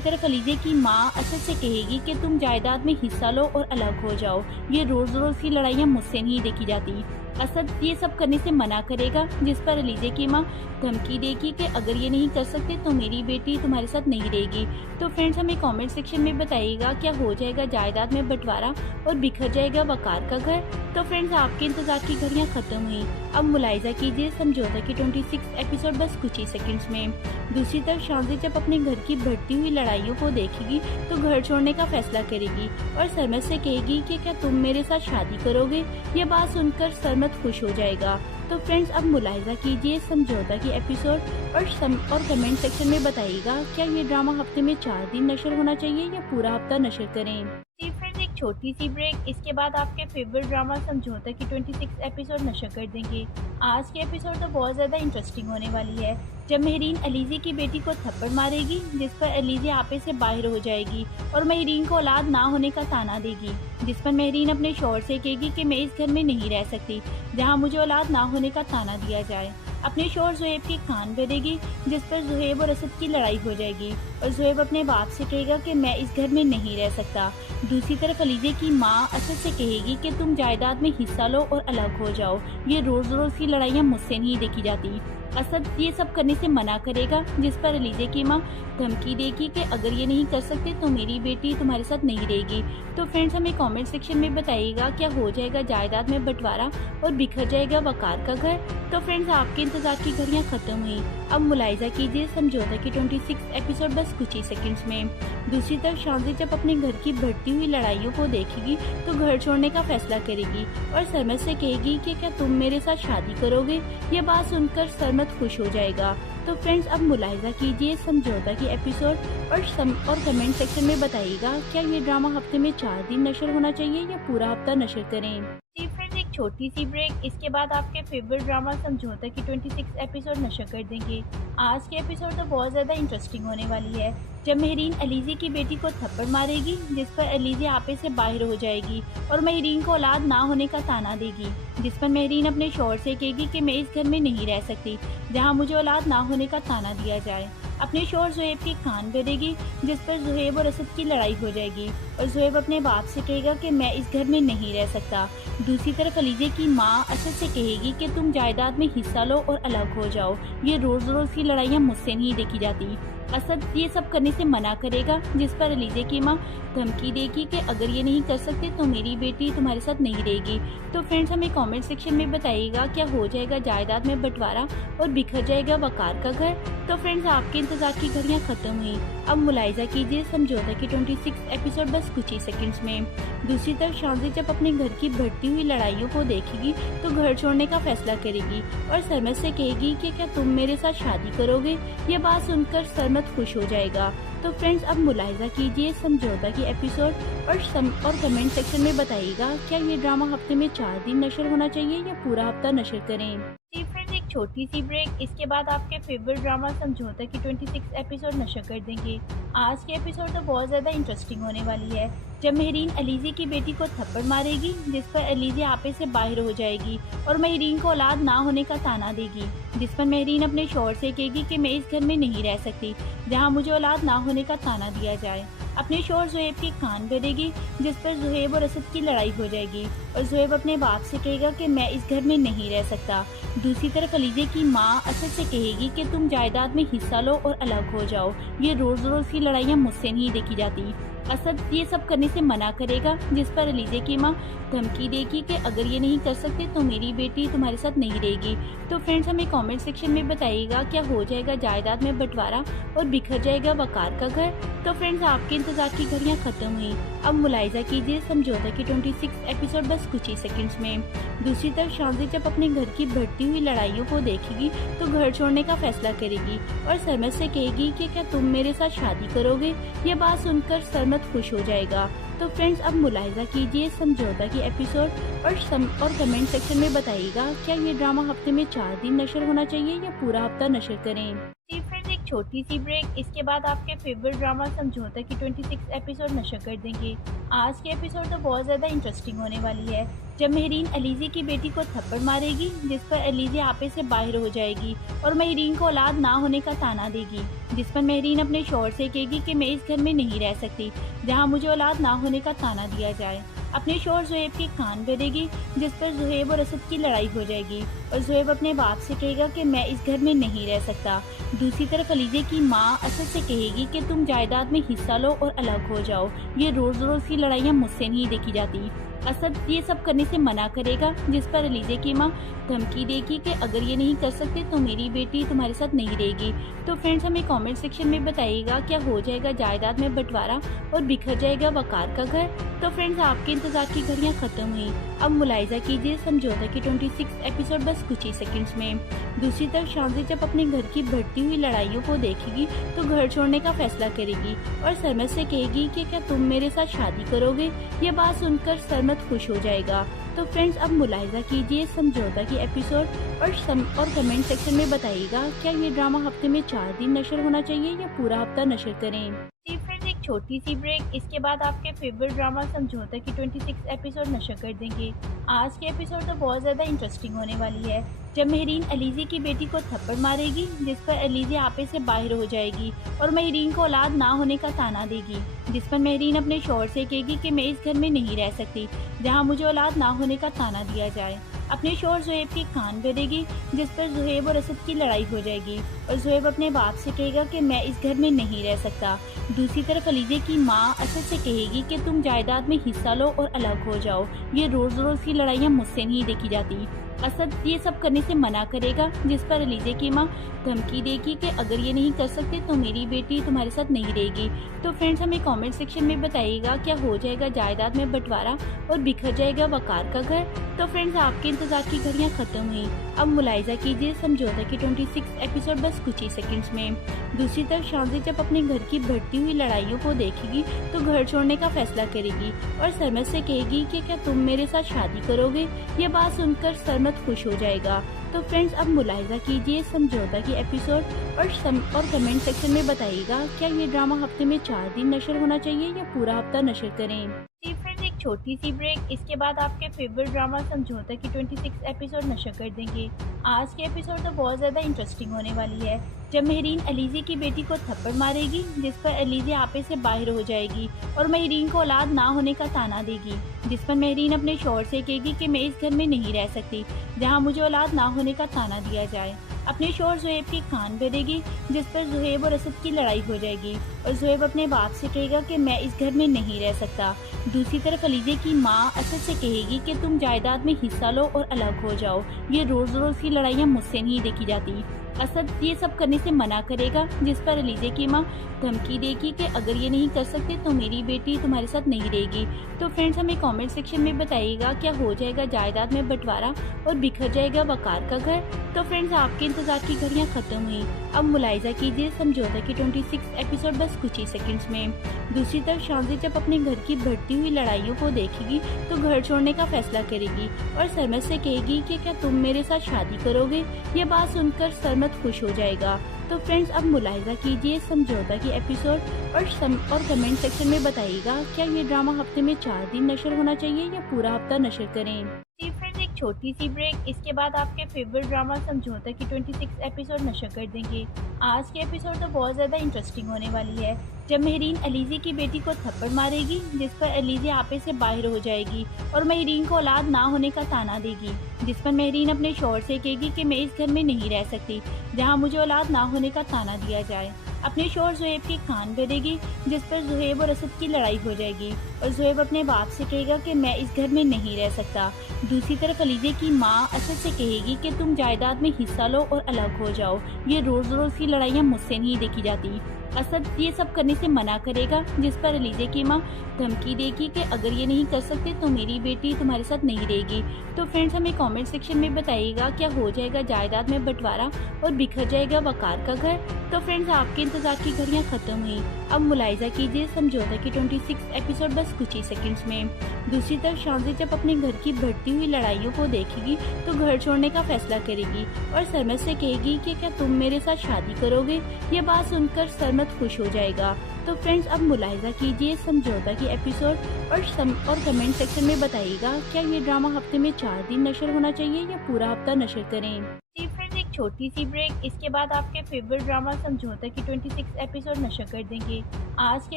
तरफ अलीज़े की माँ असद से कहेगी कि तुम जायदाद में हिस्सा लो और अलग हो जाओ, ये रोज़ रोज़ की लड़ाइयाँ मुझसे नहीं देखी जाती। असद ये सब करने से मना करेगा, जिस पर अलीज़े की माँ धमकी देगी कि अगर ये नहीं कर सकते तो मेरी बेटी तुम्हारे साथ नहीं रहेगी। तो फ्रेंड्स हमें कमेंट सेक्शन में बताइएगा क्या हो जाएगा जायदाद में बंटवारा और बिखर जाएगा वकार का घर। तो फ्रेंड्स आपके इंतजार की घड़ियां खत्म हुई, अब मुलाहिजा कीजिए समझौता की 26 एपिसोड बस कुछ ही सेकंड्स में। दूसरी तरफ शांति जब अपने घर की बढ़ती हुई लड़ाइयों को देखेगी तो घर छोड़ने का फैसला करेगी और सरमद से कहेगी कि क्या तुम मेरे साथ शादी करोगे। ये बात सुनकर सरमद खुश हो जाएगा। तो फ्रेंड्स अब मुलाहिजा कीजिए समझौता की एपिसोड और कमेंट सेक्शन में बताइएगा क्या ये ड्रामा हफ्ते में 4 दिन नशर होना चाहिए या पूरा हफ्ता नशर करें। जी फ्रेंड्स एक छोटी सी ब्रेक, इसके बाद आपके फेवरेट ड्रामा समझौता की 26 एपिसोड नशर कर देंगे। आज की एपिसोड तो बहुत ज़्यादा इंटरेस्टिंग होने वाली है जब महरीन अलीज़े की बेटी को थप्पड़ मारेगी, जिस पर अलीज़े आपे से बाहर हो जाएगी और महरीन को औलाद ना होने का ताना देगी, जिस पर महरीन अपने शौहर से कहेगी कि मैं इस घर में नहीं रह सकती जहां मुझे औलाद ना होने का ताना दिया जाए। अपने शौहर ज़ुहैब की कान भरेगी, जिस पर ज़ुहैब और असद की लड़ाई हो जाएगी और ज़ुहैब अपने बाप से कहेगा कि मैं इस घर में नहीं रह सकता। दूसरी तरफ अलीज़े की माँ असद से कहेगी कि तुम जायदाद में हिस्सा लो और अलग हो जाओ, ये रोज़ रोज़ की लड़ाइयाँ मुझसे नहीं देखी जाती। असद ये सब करने से मना करेगा, जिस पर अलीज़े की माँ धमकी देगी कि अगर ये नहीं कर सकते तो मेरी बेटी तुम्हारे साथ नहीं रहेगी। तो फ्रेंड्स हमें कमेंट सेक्शन में बताइएगा क्या हो जाएगा जायदाद में बंटवारा और बिखर जाएगा वकार का घर। तो फ्रेंड्स आपके इंतजार की घड़ियां खत्म हुई, अब मुलाहिजा कीजिए समझौता की 26 एपिसोड बस कुछ ही सेकंड्स में। दूसरी तरफ शांति जब अपने घर की बढ़ती हुई लड़ाइयों को देखेगी तो घर छोड़ने का फैसला करेगी और सरमद से कहेगी कि क्या तुम मेरे साथ शादी करोगे। ये बात सुनकर सरमद खुश हो जाएगा। तो फ्रेंड्स अब मुलाहिजा कीजिए समझौता की एपिसोड और कमेंट सेक्शन में बताइएगा क्या ये ड्रामा हफ्ते में 4 दिन नशर होना चाहिए या पूरा हफ्ता नशर करें। जी फ्रेंड्स एक छोटी सी ब्रेक, इसके बाद आपके फेवरेट ड्रामा समझौता की 26 एपिसोड नशर कर देंगे। आज की एपिसोड तो बहुत ज़्यादा इंटरेस्टिंग होने वाली है जब महरीन अलीज़ी की बेटी को थप्पड़ मारेगी, जिस पर अलीज़ी आपे से बाहर हो जाएगी और महरीन को औलाद ना होने का ताना देगी, जिस पर महरीन अपने शौहर से कहेगी कि मैं इस घर में नहीं रह सकती जहां मुझे औलाद ना होने का ताना दिया जाए। अपने शौहर ज़ुहैब के कान भरेगी, जिस पर ज़ुहैब और असद की लड़ाई हो जाएगी और ज़ुहैब अपने बाप से कहेगा कि मैं इस घर में नहीं रह सकता। दूसरी तरफ अलीज़े की माँ असद से कहेगी कि तुम जायदाद में हिस्सा लो और अलग हो जाओ, ये रोज़ रोज़ की लड़ाइयाँ मुझसे नहीं देखी जाती। असद ये सब करने से मना करेगा, जिस पर अलीज़े की माँ धमकी देगी कि अगर ये नहीं कर सकते तो मेरी बेटी तुम्हारे साथ नहीं रहेगी। तो फ्रेंड्स हमें कमेंट सेक्शन में बताइएगा क्या हो जाएगा जायदाद में बंटवारा और बिखर जाएगा वकार का घर। तो फ्रेंड्स आपके इंतजार की घड़ियां खत्म हुई, अब मुलाहिजा कीजिए समझौता की 26 एपिसोड बस कुछ ही सेकंड्स में। दूसरी तरफ शांति जब अपने घर की बढ़ती हुई लड़ाइयों को देखेगी तो घर छोड़ने का फैसला करेगी और सरमद से कहेगी कि क्या तुम मेरे साथ शादी करोगे। ये बात सुनकर सरमद खुश हो जाएगा। तो फ्रेंड्स अब मुलाहिजा कीजिए समझौता की एपिसोड और कमेंट सेक्शन में बताइएगा क्या ये ड्रामा हफ्ते में 4 दिन नशर होना चाहिए या पूरा हफ्ता नशर करें। फ्रेंड्स एक छोटी सी ब्रेक, इसके बाद आपके फेवरेट ड्रामा समझौता की 26 एपिसोड नशर कर देंगे। आज के एपिसोड तो बहुत ज़्यादा इंटरेस्टिंग होने वाली है जब महरीन अलीज़ी की बेटी को थप्पड़ मारेगी, जिस पर अलीज़ी आपे से बाहर हो जाएगी और महरीन को औलाद ना होने का ताना देगी, जिस पर महरीन अपने शौहर से कहेगी कि मैं इस घर में नहीं रह सकती जहां मुझे औलाद ना होने का ताना दिया जाए। अपने शौहर ज़ुहैब के कान भरेगी, जिस पर ज़ुहैब और असद की लड़ाई हो जाएगी और ज़ुहैब अपने बाप से कहेगा कि मैं इस घर में नहीं रह सकता। दूसरी तरफ अलीज़े की माँ असद से कहेगी कि तुम जायदाद में हिस्सा लो और अलग हो जाओ, ये रोज़ रोज़ की लड़ाइयाँ मुझसे नहीं देखी जाती। असद ये सब करने से मना करेगा, जिस पर अलीज़े की माँ धमकी देगी कि अगर ये नहीं कर सकते तो मेरी बेटी तुम्हारे साथ नहीं रहेगी। तो फ्रेंड्स हमें कमेंट सेक्शन में बताइएगा क्या हो जाएगा जायदाद में बंटवारा और बिखर जाएगा वकार का घर। तो फ्रेंड्स आपके इंतजार की घड़ियां खत्म हुई, अब मुलाहिजा कीजिए समझौता की 26 एपिसोड बस कुछ ही सेकंड्स में। दूसरी तरफ शांति जब अपने घर की बढ़ती हुई लड़ाइयों को देखेगी तो घर छोड़ने का फैसला करेगी और सरमद से कहेगी कि क्या तुम मेरे साथ शादी करोगे। ये बात सुनकर सरमद खुश हो जाएगा। तो फ्रेंड्स अब मुलाहिजा कीजिए समझौता की एपिसोड और कमेंट सेक्शन में बताइएगा क्या ये ड्रामा हफ्ते में 4 दिन नशर होना चाहिए या पूरा हफ्ता नशर करें। फ्रेंड्स एक छोटी सी ब्रेक, इसके बाद आपके फेवरेट ड्रामा समझौता की 26 एपिसोड नशर कर देंगे। आज के एपिसोड तो बहुत ज़्यादा इंटरेस्टिंग होने वाली है जब महरीन अलीज़ी की बेटी को थप्पड़ मारेगी, जिस पर अलीज़ी आपे से बाहर हो जाएगी और महरीन को औलाद ना होने का ताना देगी, जिस पर महरीन अपने शौहर से कहेगी कि मैं इस घर में नहीं रह सकती जहां मुझे औलाद ना होने का ताना दिया जाए। अपने शौहर ज़ुहैब के कान भरेगी, जिस पर ज़ुहैब और असद की लड़ाई हो जाएगी और ज़ुहैब अपने बाप से कहेगा कि मैं इस घर में नहीं रह सकता। दूसरी तरफ अलीज़े की माँ असद से कहेगी कि तुम जायदाद में हिस्सा लो और अलग हो जाओ, ये रोज़ रोज़ की लड़ाइयाँ मुझसे नहीं देखी जाती। असद ये सब करने से मना करेगा, जिस पर अलीज़े की माँ धमकी देगी कि अगर ये नहीं कर सकते तो मेरी बेटी तुम्हारे साथ नहीं रहेगी। तो फ्रेंड्स हमें कमेंट सेक्शन में बताइएगा क्या हो जाएगा जायदाद में बंटवारा और बिखर जाएगा वकार का घर। तो फ्रेंड्स आपके इंतजार की घड़ियां खत्म हुई, अब मुलाहिजा कीजिए समझौता की 26 एपिसोड बस कुछ ही सेकंड्स में। दूसरी तरफ शांति जब अपने घर की बढ़ती हुई लड़ाइयों को देखेगी तो घर छोड़ने का फैसला करेगी और सरमद से कहेगी कि क्या तुम मेरे साथ शादी करोगे। ये बात सुनकर सरमद खुश हो जाएगा। तो फ्रेंड्स अब मुलाहिजा कीजिए समझौता की एपिसोड और कमेंट सेक्शन में बताइएगा क्या ये ड्रामा हफ्ते में 4 दिन नशर होना चाहिए या पूरा हफ्ता नशर करें। फ्रेंड्स एक छोटी सी ब्रेक, इसके बाद आपके फेवरेट ड्रामा समझौता की 26 एपिसोड नशर कर देंगे। आज के एपिसोड तो बहुत ज़्यादा इंटरेस्टिंग होने वाली है जब महरीन अलीज़ी की बेटी को थप्पड़ मारेगी, जिस पर अलीज़ी आपे से बाहर हो जाएगी और महरीन को औलाद ना होने का ताना देगी, जिस पर महरीन अपने शौहर से कहेगी कि मैं इस घर में नहीं रह सकती जहां मुझे औलाद ना होने का ताना दिया जाए। अपने शौहर ज़ुहैब के कान भरेगी, जिस पर ज़ुहैब और असद की लड़ाई हो जाएगी और ज़ुहैब अपने बाप से कहेगा कि मैं इस घर में नहीं रह सकता। दूसरी तरफ अलीज़े की माँ असद से कहेगी कि तुम जायदाद में हिस्सा लो और अलग हो जाओ, ये रोज़ रोज़ की लड़ाइयाँ मुझसे नहीं देखी जाती। असद ये सब करने से मना करेगा, जिस पर अलीज़े की माँ धमकी देगी कि अगर ये नहीं कर सकते तो मेरी बेटी तुम्हारे साथ नहीं रहेगी। तो फ्रेंड्स हमें कमेंट सेक्शन में बताइएगा क्या हो जाएगा जायदाद में बंटवारा और बिखर जाएगा वकार का घर। तो फ्रेंड्स आपके इंतजार की घड़ियां खत्म हुई, अब मुलाहिजा कीजिए समझौता की 26 एपिसोड बस कुछ ही सेकंड्स में। दूसरी तरफ शांति जब अपने घर की बढ़ती हुई लड़ाइयों को देखेगी तो घर छोड़ने का फैसला करेगी और सरमद से कहेगी कि क्या तुम मेरे साथ शादी करोगे। ये बात सुनकर सरमद सरमत खुश हो जाएगा। तो फ्रेंड्स अब मुलाहिजा कीजिए समझौता की एपिसोड और कमेंट सेक्शन में बताइएगा क्या ये ड्रामा हफ्ते में 4 दिन नशर होना चाहिए या पूरा हफ्ता नशर करें। जी फ्रेंड्स, एक छोटी सी ब्रेक, इसके बाद आपके फेवरेट ड्रामा समझौता की 26 एपिसोड नशर कर देंगे। आज के एपिसोड तो बहुत ज़्यादा इंटरेस्टिंग होने वाली है जब महरीन अलीज़ी की बेटी को थप्पड़ मारेगी, जिस पर अलीज़ी आपे से बाहर हो जाएगी और महरीन को औलाद ना होने का ताना देगी, जिस पर महरीन अपने शौहर से कहेगी कि मैं इस घर में नहीं रह सकती जहां मुझे औलाद ना होने का ताना दिया जाए। अपने शौहर ज़ुहैब की कान भरेगी, जिस पर ज़ुहैब और असद की लड़ाई हो जाएगी और ज़ुहैब अपने बाप से कहेगा कि मैं इस घर में नहीं रह सकता। दूसरी तरफ अलीज़े की माँ असद से कहेगी कि तुम जायदाद में हिस्सा लो और अलग हो जाओ। ये रोज़ रोज़ की लड़ाइयाँ मुझसे नहीं देखी जाती। असद ये सब करने से मना करेगा, जिस पर अलीज़े की माँ धमकी देगी कि अगर ये नहीं कर सकते तो मेरी बेटी तुम्हारे साथ नहीं रहेगी। तो फ्रेंड्स हमें कमेंट सेक्शन में बताइएगा क्या हो जाएगा जायदाद में बंटवारा और बिखर जाएगा वकार का घर। तो फ्रेंड्स आपके इंतजार की घड़ियां खत्म हुई, अब मुलाहिजा कीजिए समझौता की 26 एपिसोड बस कुछ ही सेकंड्स में। दूसरी तरफ शांति जब अपने घर की बढ़ती हुई लड़ाइयों को देखेगी तो घर छोड़ने का फैसला करेगी और सरमत से कहेगी कि क्या तुम मेरे साथ शादी करोगे। ये बात सुनकर सरमत खुश हो जाएगा। तो फ्रेंड्स अब मुलाहिजा कीजिए समझौता की एपिसोड और कमेंट सेक्शन में बताइएगा क्या ये ड्रामा हफ्ते में 4 दिन नशर होना चाहिए या पूरा हफ्ता नशर करें। जी फ्रेंड्स, एक छोटी सी ब्रेक, इसके बाद आपके फेवरेट ड्रामा समझौता की 26 एपिसोड नशर कर देंगे। आज के एपिसोड तो बहुत ज़्यादा इंटरेस्टिंग होने वाली है जब महरीन अलीज़ी की बेटी को थप्पड़ मारेगी, जिस पर अलीज़ी आपे से बाहर हो जाएगी और महरीन को औलाद ना होने का ताना देगी, जिस पर महरीन अपने शौहर से कहेगी कि मैं इस घर में नहीं रह सकती जहां मुझे औलाद ना होने का ताना दिया जाए। अपने शौहर ज़ुहैब की कान भरेगी, जिस पर ज़ुहैब और असद की लड़ाई हो जाएगी और ज़ुहैब अपने बाप से कहेगा कि मैं इस घर में नहीं रह सकता। दूसरी तरफ अलीज़े की माँ असद से कहेगी कि तुम जायदाद में हिस्सा लो और अलग हो जाओ। ये रोज़ रोज़ की लड़ाइयाँ मुझसे नहीं देखी जाती। असद ये सब करने से मना करेगा, जिस पर अलीज़े की माँ धमकी देगी कि अगर ये नहीं कर सकते तो मेरी बेटी तुम्हारे साथ नहीं रहेगी। तो फ्रेंड्स हमें कमेंट सेक्शन में बताइएगा क्या हो जाएगा जायदाद में बंटवारा और बिखर जाएगा वकार का घर। तो फ्रेंड्स आपके इंतजार की घड़ियां खत्म हुई, अब मुलाहिजा कीजिए समझौता की 26 एपिसोड बस कुछ ही सेकंड्स में। दूसरी तरफ शांति जब अपने घर की बढ़ती हुई लड़ाइयों को देखेगी तो घर छोड़ने का फैसला करेगी और सरमत से कहेगी कि क्या तुम मेरे साथ शादी करोगे। ये बात सुनकर सरमत खुश हो जाएगा। तो फ्रेंड्स अब मुलाहिजा कीजिए समझौता की एपिसोड और कमेंट सेक्शन में बताइएगा क्या ये ड्रामा हफ्ते में 4 दिन नशर होना चाहिए या पूरा हफ्ता नशर करें। जी फ्रेंड्स, एक छोटी सी ब्रेक, इसके बाद आपके फेवरेट ड्रामा समझौता की 26 एपिसोड नशर कर देंगे। आज के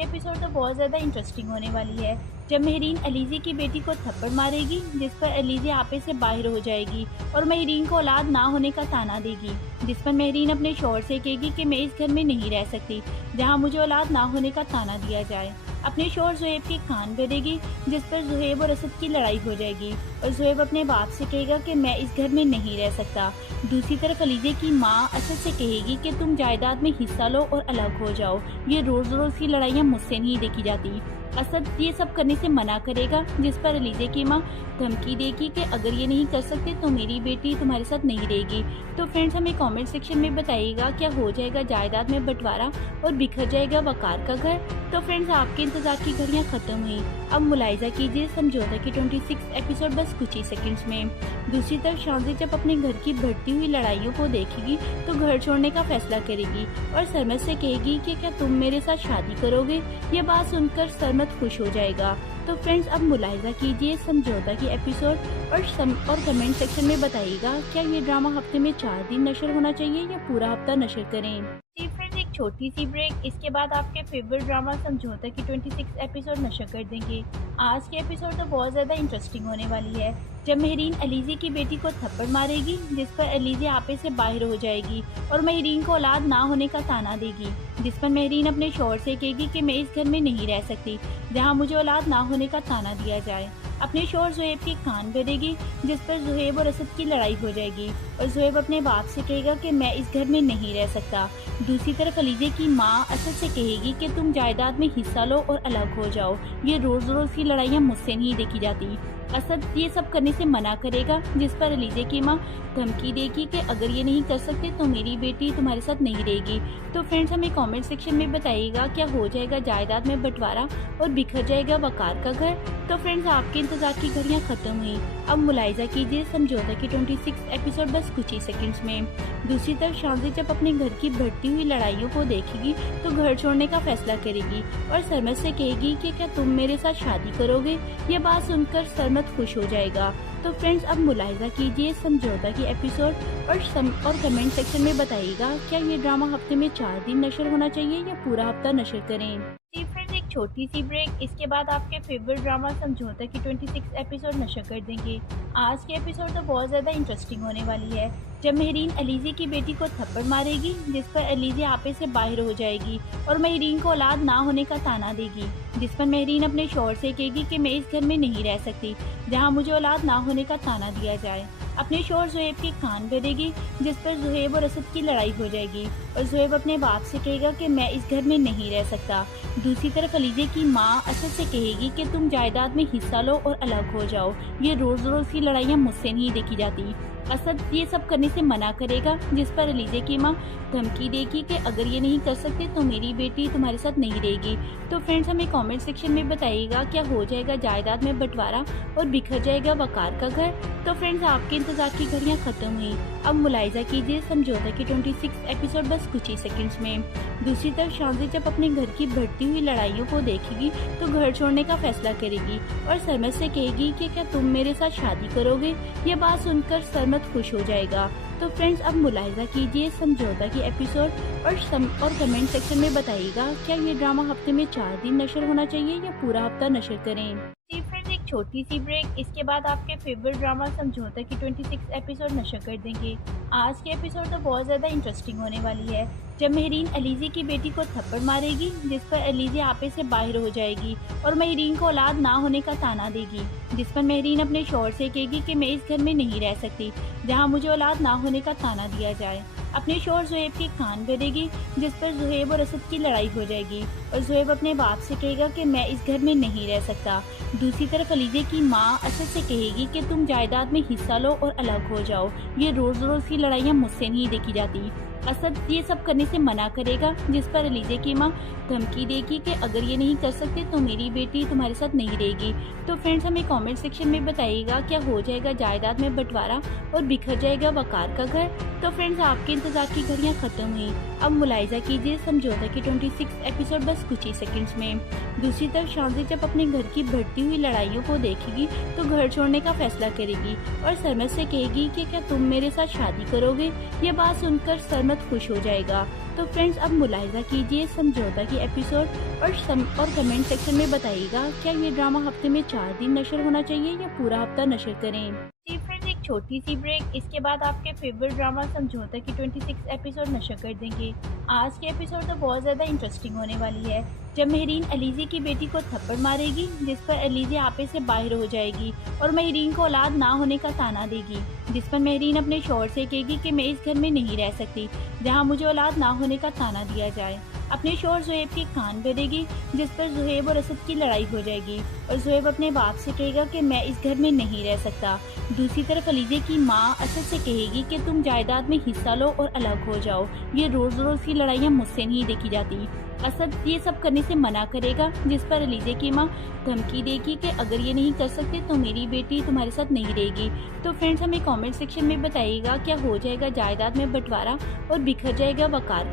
एपिसोड तो बहुत ज़्यादा इंटरेस्टिंग होने वाली है जब महरीन अलीज़ी की बेटी को थप्पड़ मारेगी, जिस पर अलीज़ी आपे से बाहर हो जाएगी और महरीन को औलाद ना होने का ताना देगी, जिस पर महरीन अपने शौहर से कहेगी कि मैं इस घर में नहीं रह सकती जहां मुझे औलाद ना होने का ताना दिया जाए। अपने शौहर ज़ुहैब की कान भरेगी, जिस पर ज़ुहैब और असद की लड़ाई हो जाएगी और ज़ुहैब अपने बाप से कहेगा कि मैं इस घर में नहीं रह सकता। दूसरी तरफ अलीज़े की माँ असद से कहेगी कि तुम जायदाद में हिस्सा लो और अलग हो जाओ। ये रोज़ रोज़ की लड़ाइयाँ मुझसे नहीं देखी जाती। असद ये सब करने से मना करेगा, जिस पर अलीज़े की माँ धमकी देगी कि अगर ये नहीं कर सकते तो मेरी बेटी तुम्हारे साथ नहीं रहेगी। तो फ्रेंड्स हमें कमेंट सेक्शन में बताइएगा क्या हो जाएगा जायदाद में बंटवारा और बिखर जाएगा वकार का घर। तो फ्रेंड्स आपके इंतजार की घड़ियां खत्म हुई, अब मुलाहिजा कीजिए समझौता की 26 एपिसोड बस कुछ ही सेकंड्स में। दूसरी तरफ शांति जब अपने घर की बढ़ती हुई लड़ाइयों को देखेगी तो घर छोड़ने का फैसला करेगी और सरमत से कहेगी कि क्या तुम मेरे साथ शादी करोगे। ये बात सुनकर सरमत खुश हो जाएगा। तो फ्रेंड्स अब मुलाहिजा कीजिए समझौता की एपिसोड और कमेंट सेक्शन में बताइएगा क्या ये ड्रामा हफ्ते में 4 दिन नशर होना चाहिए या पूरा हफ्ता नशर करें। जी फ्रेंड्स, एक छोटी सी ब्रेक, इसके बाद आपके फेवरेट ड्रामा समझौता की 26 एपिसोड नशर कर देंगे। आज के एपिसोड तो बहुत ज़्यादा इंटरेस्टिंग होने वाली है जब महरीन अलीज़ी की बेटी को थप्पड़ मारेगी, जिस पर अलीज़ी आपे से बाहर हो जाएगी और महरीन को औलाद ना होने का ताना देगी, जिस पर महरीन अपने शौहर से कहेगी कि मैं इस घर में नहीं रह सकती जहां मुझे औलाद ना होने का ताना दिया जाए। अपने शौहर ज़ुहैब की कान भरेगी, जिस पर ज़ुहैब और असद की लड़ाई हो जाएगी और ज़ुहैब अपने बाप से कहेगा कि मैं इस घर में नहीं रह सकता। दूसरी तरफ अलीज़े की माँ असद से कहेगी कि तुम जायदाद में हिस्सा लो और अलग हो जाओ। ये रोज़ रोज़ की लड़ाइयाँ मुझसे नहीं देखी जाती। असद ये सब करने से मना करेगा, जिस पर अलीजे की माँ धमकी देगी कि अगर ये नहीं कर सकते तो मेरी बेटी तुम्हारे साथ नहीं रहेगी। तो फ्रेंड्स हमें कमेंट सेक्शन में बताइएगा क्या हो जाएगा जायदाद में बंटवारा और बिखर जाएगा वकार का घर। तो फ्रेंड्स आपके इंतजार की घड़ियां खत्म हुई, अब मुलाहिजा कीजिए समझौता की 26 एपिसोड बस कुछ ही सेकंड्स में। दूसरी तरफ शांति जब अपने घर की बढ़ती हुई लड़ाइयों को देखेगी तो घर छोड़ने का फैसला करेगी और सरमत से कहेगी कि क्या तुम मेरे साथ शादी करोगे। ये बात सुनकर सरमत खुश हो जाएगा। तो फ्रेंड्स अब मुलाहिजा कीजिए समझौता की एपिसोड और कमेंट सेक्शन में बताइएगा क्या ये ड्रामा हफ्ते में 4 दिन नशर होना चाहिए या पूरा हफ्ता नशर करें। जी फ्रेंड्स एक छोटी सी ब्रेक, इसके बाद आपके फेवरेट ड्रामा समझौता की 26 एपिसोड नशर कर देंगे। आज के एपिसोड तो बहुत ज़्यादा इंटरेस्टिंग होने वाली है जब महरीन अलीज़ी की बेटी को थप्पड़ मारेगी, जिस पर अलीज़ी आपे से बाहर हो जाएगी और महरीन को औलाद ना होने का ताना देगी, जिस पर महरीन अपने शौहर से कहेगी कि मैं इस घर में नहीं रह सकती जहां मुझे औलाद ना होने का ताना दिया जाए। अपने शौहर ज़ुहैब के कान भरेगी, जिस पर ज़ुहैब और असद की लड़ाई हो जाएगी और ज़ुहैब अपने बाप से कहेगा कि मैं इस घर में नहीं रह सकता। दूसरी तरफ अलीज़े की माँ असद से कहेगी कि तुम जायदाद में हिस्सा लो और अलग हो जाओ, ये रोज़ रोज़ की लड़ाइयाँ मुझसे नहीं देखी जाती। असद ये सब करने से मना करेगा, जिस पर अलीज़े की माँ धमकी देगी कि अगर ये नहीं कर सकते तो मेरी बेटी तुम्हारे साथ नहीं रहेगी। तो फ्रेंड्स हमें कमेंट सेक्शन में बताइएगा क्या हो जाएगा जायदाद में बंटवारा और बिखर जाएगा वकार का घर। तो फ्रेंड्स आपके इंतजार की घड़ियां खत्म हुई, अब मुलाहिजा कीजिए समझौता की 26 एपिसोड बस कुछ ही सेकंड्स में। दूसरी तरफ शांति जब अपने घर की बढ़ती हुई लड़ाइयों को देखेगी तो घर छोड़ने का फैसला करेगी और सरमत से कहेगी कि क्या तुम मेरे साथ शादी करोगे। ये बात सुनकर सरमत खुश हो जाएगा। तो फ्रेंड्स अब मुलाहिजा कीजिए समझौता की एपिसोड और कमेंट सेक्शन में बताइएगा क्या ये ड्रामा हफ्ते में 4 दिन नशर होना चाहिए या पूरा हफ्ता नशर करें। जी फ्रेंड्स एक छोटी सी ब्रेक, इसके बाद आपके फेवरेट ड्रामा समझौता की 26 एपिसोड नशर कर देंगे। आज के एपिसोड तो बहुत ज़्यादा इंटरेस्टिंग होने वाली है जब महरीन अलीज़ी की बेटी को थप्पड़ मारेगी, जिस पर अलीज़ी आपे से बाहर हो जाएगी और महरीन को औलाद ना होने का ताना देगी, जिस पर महरीन अपने शौहर से कहेगी कि मैं इस घर में नहीं रह सकती जहां मुझे औलाद ना होने का ताना दिया जाए। अपने शौहर ज़ुहैब के कान भरेगी, जिस पर ज़ुहैब और असद की लड़ाई हो जाएगी और ज़ुहैब अपने बाप से कहेगा कि मैं इस घर में नहीं रह सकता। दूसरी तरफ अलीज़े की माँ असद से कहेगी कि तुम जायदाद में हिस्सा लो और अलग हो जाओ, ये रोज़ रोज़ की लड़ाइयाँ मुझसे नहीं देखी जाती। असद ये सब करने से मना करेगा, जिस पर अलीज़े की माँ धमकी देगी कि अगर ये नहीं कर सकते तो मेरी बेटी तुम्हारे साथ नहीं रहेगी। तो फ्रेंड्स हमें कमेंट सेक्शन में बताइएगा क्या हो जाएगा जायदाद में बंटवारा और बिखर जाएगा वकार का घर। तो फ्रेंड्स आपके इंतजार की घड़ियां खत्म हुई, अब मुलाहिजा कीजिए समझौता की 26 एपिसोड बस कुछ ही सेकंड्स में। दूसरी तरफ शांति जब अपने घर की बढ़ती हुई लड़ाइयों को देखेगी तो घर छोड़ने का फैसला करेगी और सरमत से कहेगी कि क्या तुम मेरे साथ शादी करोगे। ये बात सुनकर सरमत खुश हो जाएगा। तो फ्रेंड्स अब मुलाहिजा कीजिए समझौता की एपिसोड और कमेंट सेक्शन में बताइएगा क्या ये ड्रामा हफ्ते में 4 दिन नशर होना चाहिए या पूरा हफ्ता नशर करें। जी फ्रेंड्स एक छोटी सी ब्रेक, इसके बाद आपके फेवरेट ड्रामा समझौता की 26 एपिसोड नशर कर देंगे। आज के एपिसोड तो बहुत ज़्यादा इंटरेस्टिंग होने वाली है जब महरीन अलीज़ी की बेटी को थप्पड़ मारेगी, जिस पर अलीज़ी आपे से बाहर हो जाएगी और महरीन को औलाद ना होने का ताना देगी, जिस पर महरीन अपने शौहर से कहेगी कि मैं इस घर में नहीं रह सकती जहां मुझे औलाद ना होने का ताना दिया जाए। अपने शौहर ज़ुहैब के कान भरेगी, जिस पर ज़ुहैब और असद की लड़ाई हो जाएगी और ज़ुहैब अपने बाप से कहेगा कि मैं इस घर में नहीं रह सकता। दूसरी तरफ अलीज़े की माँ असद से कहेगी कि तुम जायदाद में हिस्सा लो और अलग हो जाओ, ये रोज़ रोज़ की लड़ाइयाँ मुझसे नहीं देखी जाती। असद ये सब करने से मना करेगा, जिस पर अलीज़े की माँ धमकी देगी कि अगर ये नहीं कर सकते तो मेरी बेटी तुम्हारे साथ नहीं रहेगी। तो फ्रेंड्स हमें कमेंट सेक्शन में बताइएगा क्या हो जाएगा जायदाद में बंटवारा और बिखर जाएगा वकार